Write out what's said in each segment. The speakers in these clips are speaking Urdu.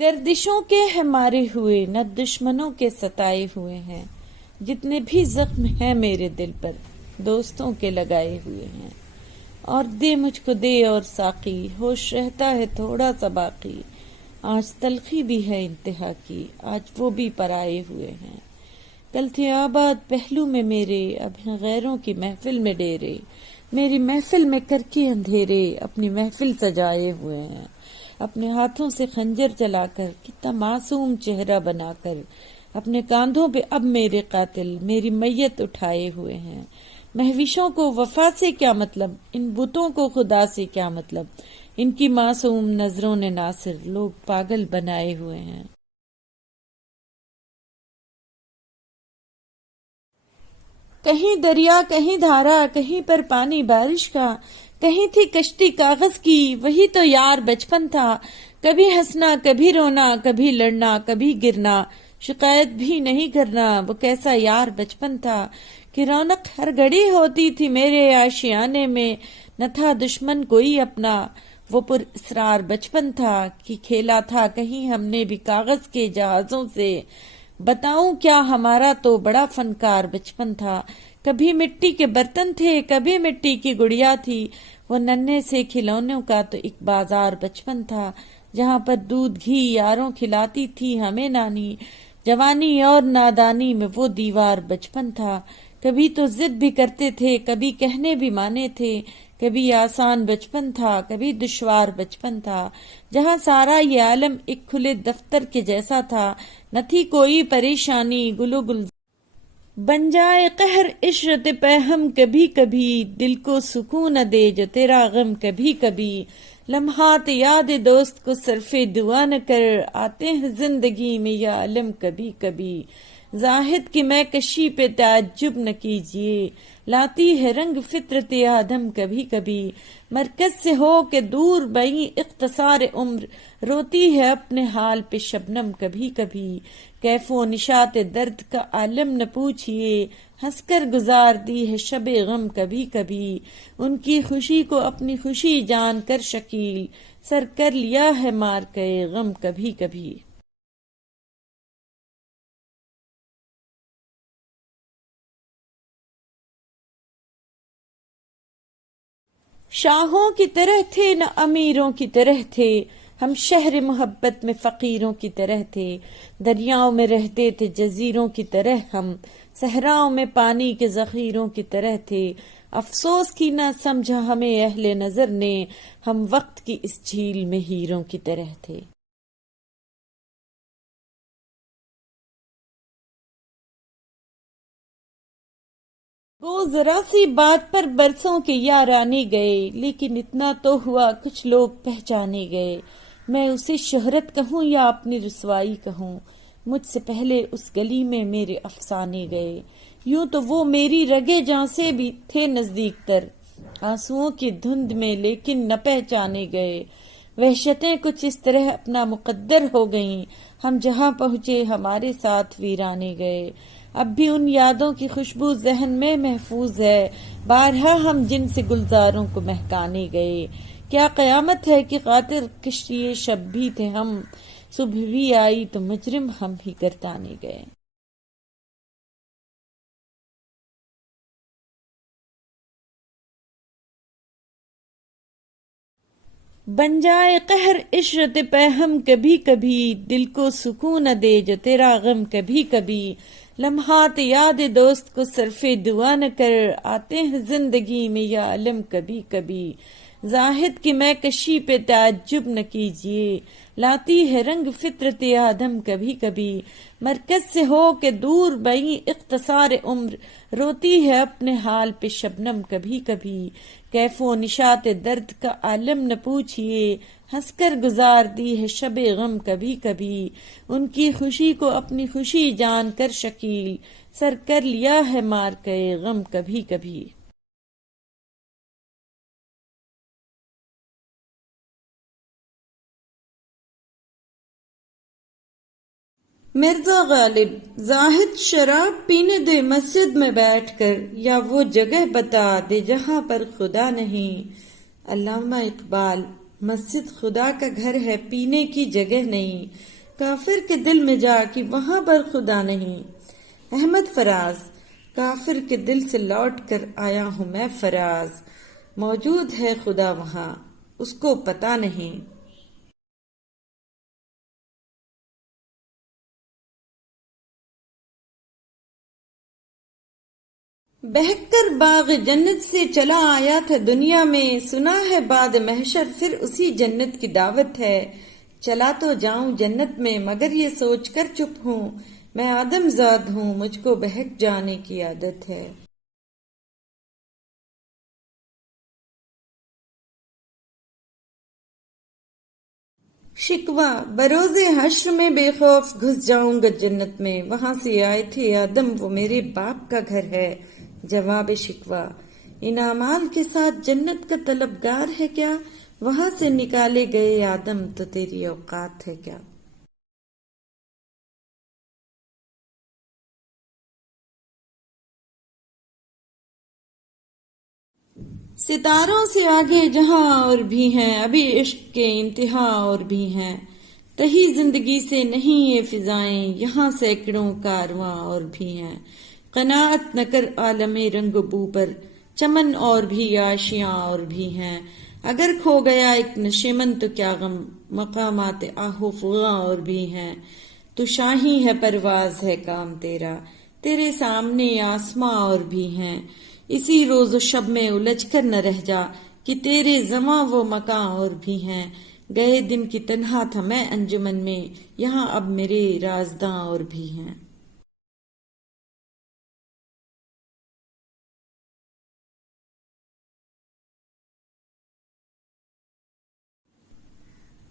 گردشوں کے ہمارے ہوئے نہ دشمنوں کے ستائے ہوئے ہیں، جتنے بھی زخم ہیں میرے دل پر دوستوں کے لگائے ہوئے ہیں۔ اور دے مجھ کو دے اور ساقی، ہوش رہتا ہے تھوڑا سا باقی، آج تلخی بھی ہے انتہا کی، آج وہ بھی پرائے ہوئے ہیں۔ کل تھے آباد پہلو میں میرے، اب ہیں غیروں کی محفل میں ڈیرے، میری محفل میں کر کے اندھیرے اپنی محفل سجائے ہوئے ہیں۔ اپنے ہاتھوں سے خنجر چلا کر کتنا معصوم چہرہ بنا کر، اپنے کاندھوں پہ اب میرے قاتل میری میت اٹھائے ہوئے ہیں۔ مہوشوں کو وفا سے کیا مطلب، ان بتوں کو خدا سے کیا مطلب، ان کی معصوم نظروں نے ناصر لوگ پاگل بنائے ہوئے ہیں۔ کہیں دریا کہیں دھارا، کہیں پر پانی بارش کا، کہیں تھی کشتی کاغذ کی، وہی تو یار بچپن تھا۔ کبھی ہنسنا کبھی رونا، کبھی لڑنا کبھی گرنا، شکایت بھی نہیں کرنا، وہ کیسا یار بچپن تھا کہ رونق ہر گھڑی ہوتی تھی میرے آشیانے میں، نہ تھا دشمن کوئی اپنا، وہ پر اسرار بچپن تھا کہ کھیلا تھا کہیں ہم نے بھی کاغذ کے جہازوں سے۔ بتاؤں کیا ہمارا تو بڑا فنکار بچپن تھا، کبھی مٹی کے برتن تھے کبھی مٹی کی گڑیا تھی، وہ ننھے سے کھلونوں کا تو ایک بازار بچپن تھا، جہاں پر دودھ گھی یاروں کھلاتی تھی ہمیں نانی، جوانی اور نادانی میں وہ دیوار بچپن تھا۔ کبھی تو ضد بھی کرتے تھے کبھی کہنے بھی مانے تھے، کبھی آسان بچپن تھا کبھی دشوار بچپن تھا، جہاں سارا یہ عالم ایک کھلے دفتر کے جیسا تھا، نہ تھی کوئی پریشانی گلو گل بن جائے قہر عشرت پہ ہم کبھی کبھی، دل کو سکون نہ دے جو تیرا غم کبھی کبھی، لمحات یاد دوست کو صرف دعا نہ کر، آتے ہیں زندگی میں یا علم کبھی کبھی، زاہد کی میں کشی پہ تعجب نہ کیجیے، لاتی ہے رنگ فطرت آدم کبھی کبھی، مرکز سے ہو کے دور بئی اختصار عمر، روتی ہے اپنے حال پہ شبنم کبھی کبھی، کیف و نشاط درد کا عالم نہ پوچھئے، ہنس کر گزار دی ہے شب غم کبھی کبھی، ان کی خوشی کو اپنی خوشی جان کر شکیل، سر کر لیا ہے مار کے غم کبھی کبھی۔ شاہوں کی طرح تھے نہ امیروں کی طرح تھے، ہم شہر محبت میں فقیروں کی طرح تھے، دریاؤں میں رہتے تھے جزیروں کی طرح ہم، صحراؤں میں پانی کے ذخیروں کی طرح تھے، افسوس کی نہ سمجھا ہمیں اہل نظر نے، ہم وقت کی اس جھیل میں ہیروں کی طرح تھے۔ وہ ذرا سی بات پر برسوں کے یارانے گئے، لیکن اتنا تو ہوا کچھ لوگ پہچانے گئے، میں اسے شہرت کہوں یا اپنی رسوائی کہوں، مجھ سے پہلے اس گلی میں میرے افسانے گئے، یوں تو وہ میری رگے جاں سے بھی تھے نزدیک تر، آنسوؤں کی دھند میں لیکن نہ پہچانے گئے، وحشتیں کچھ اس طرح اپنا مقدر ہو گئیں، ہم جہاں پہنچے ہمارے ساتھ ویرانے گئے، اب بھی ان یادوں کی خوشبو ذہن میں محفوظ ہے، بارہا ہم جن سے گلزاروں کو مہکانے گئے، کیا قیامت ہے کہ قاتل کشتی شب بھی تھے ہم، صبح بھی آئی تو مجرم ہم ہی گردانے گئے۔ بن جائے قہر عشرت پہ ہم کبھی کبھی، دل کو سکون نہ دے جو تیرا غم کبھی کبھی، لمحات یاد دوست کو صرف دعا نہ کر، آتے ہیں زندگی میں یا علم کبھی کبھی، زاہد کی میں کشی پہ تعجب نہ کیجیے، لاتی ہے رنگ فطرت آدم کبھی کبھی، مرکز سے ہو کے دور بئی اختصار عمر، روتی ہے اپنے حال پہ شبنم کبھی کبھی، کیف و نشاط درد کا عالم نہ پوچھئے، ہنس کر گزار دی ہے شب غم کبھی کبھی، ان کی خوشی کو اپنی خوشی جان کر شکیل، سر کر لیا ہے مار کے غم کبھی کبھی۔ مرزا غالب، زاہد شراب پینے دے مسجد میں بیٹھ کر، یا وہ جگہ بتا دے جہاں پر خدا نہیں۔ علامہ اقبال۔ مسجد خدا کا گھر ہے، پینے کی جگہ نہیں، کافر کے دل میں جا کہ وہاں پر خدا نہیں۔ احمد فراز، کافر کے دل سے لوٹ کر آیا ہوں میں فراز، موجود ہے خدا وہاں، اس کو پتہ نہیں۔ بہک کر باغ جنت سے چلا آیا تھا دنیا میں، سنا ہے بعد محشر پھر اسی جنت کی دعوت ہے۔ چلا تو جاؤں جنت میں مگر یہ سوچ کر چپ ہوں، میں آدم زاد ہوں، مجھ کو بہک جانے کی عادت ہے۔ شکوہ، بروز حشر میں بے خوف گھس جاؤں گا جنت میں، وہاں سے آئے تھے آدم وہ میرے باپ کا گھر ہے۔ جواب شکوہ، ان اعمال کے ساتھ جنت کا طلبگار ہے کیا، وہاں سے نکالے گئے آدم تو تیری اوقات ہے کیا۔ ستاروں سے آگے جہاں اور بھی ہیں، ابھی عشق کے انتہا اور بھی ہیں، تہی زندگی سے نہیں یہ فضائیں، یہاں سینکڑوں کارواں اور بھی ہیں۔ قناعت نہ کر عالم رنگ و بو پر، چمن اور بھی آشیاں اور بھی ہیں، اگر کھو گیا ایک نشیمن تو کیا غم، مقامات آہو فغاں اور بھی ہیں۔ تو شاہی ہے پرواز ہے کام تیرا، تیرے سامنے آسماں اور بھی ہیں، اسی روز و شب میں الجھ کر نہ رہ جا کہ تیرے زماں وہ مکاں اور بھی ہیں۔ گئے دن کی تنہا تھا میں انجمن میں، یہاں اب میرے رازداں اور بھی ہیں۔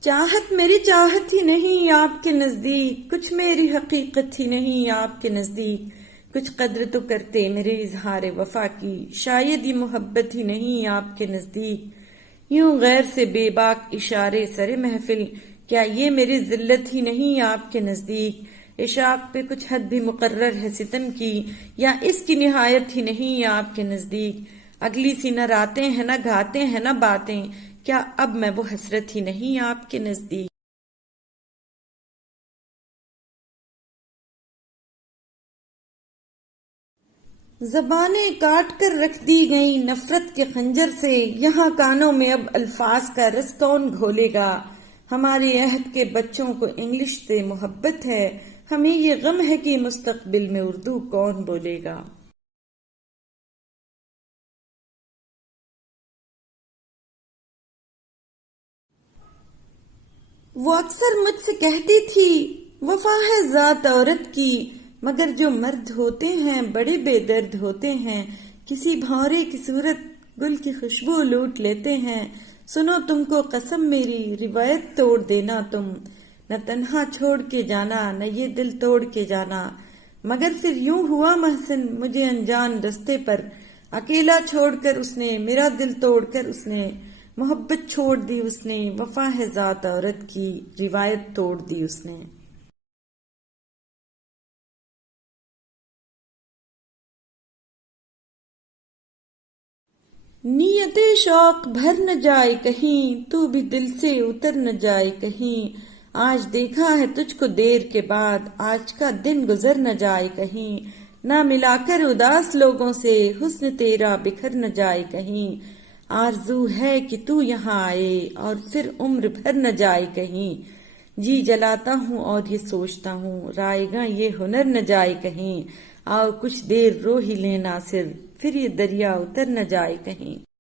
چاہت میری چاہت ہی نہیں آپ کے نزدیک، کچھ میری حقیقت ہی نہیں آپ کے نزدیک، کچھ قدر تو کرتے میرے اظہار وفا کی، شاید یہ محبت ہی نہیں آپ کے نزدیک۔ یوں غیر سے بے باک اشارے سر محفل، کیا یہ میری ذلت ہی نہیں آپ کے نزدیک۔ عشاق پہ کچھ حد بھی مقرر ہے ستم کی، یا اس کی نہایت ہی نہیں آپ کے نزدیک۔ اگلی سی نہ راتیں ہیں نہ گھاتے ہیں نہ باتیں، کیا اب میں وہ حسرت ہی نہیں آپ کے نزدیک۔ زبانیں کاٹ کر رکھ دی گئیں نفرت کے خنجر سے، یہاں کانوں میں اب الفاظ کا رس کون گھولے گا۔ ہمارے عہد کے بچوں کو انگلش سے محبت ہے، ہمیں یہ غم ہے کہ مستقبل میں اردو کون بولے گا۔ وہ اکثر مجھ سے کہتی تھی وفا ہے ذات عورت کی، مگر جو مرد ہوتے ہیں بڑے بے درد ہوتے ہیں، کسی بھونرے کی صورت گل کی خوشبو لوٹ لیتے ہیں۔ سنو تم کو قسم میری روایت توڑ دینا تم، نہ تنہا چھوڑ کے جانا نہ یہ دل توڑ کے جانا، مگر پھر یوں ہوا محسن مجھے انجان رستے پر، اکیلا چھوڑ کر اس نے میرا دل توڑ کر اس نے، محبت چھوڑ دی اس نے، وفا ہے ذات عورت کی، روایت توڑ دی اس نے۔ نیت شوق بھر نہ جائے کہیں، تو بھی دل سے اتر نہ جائے کہیں، آج دیکھا ہے تجھ کو دیر کے بعد، آج کا دن گزر نہ جائے کہیں، نہ ملا کر اداس لوگوں سے حسن تیرا بکھر نہ جائے کہیں، آرزو ہے کہ تو یہاں آئے اور پھر عمر بھر نہ جائے کہیں، جی جلاتا ہوں اور یہ سوچتا ہوں رائے گاں یہ ہنر نہ جائے کہیں، آؤ کچھ دیر رو ہی لینا صرف پھر یہ دریا اتر نہ جائے کہیں۔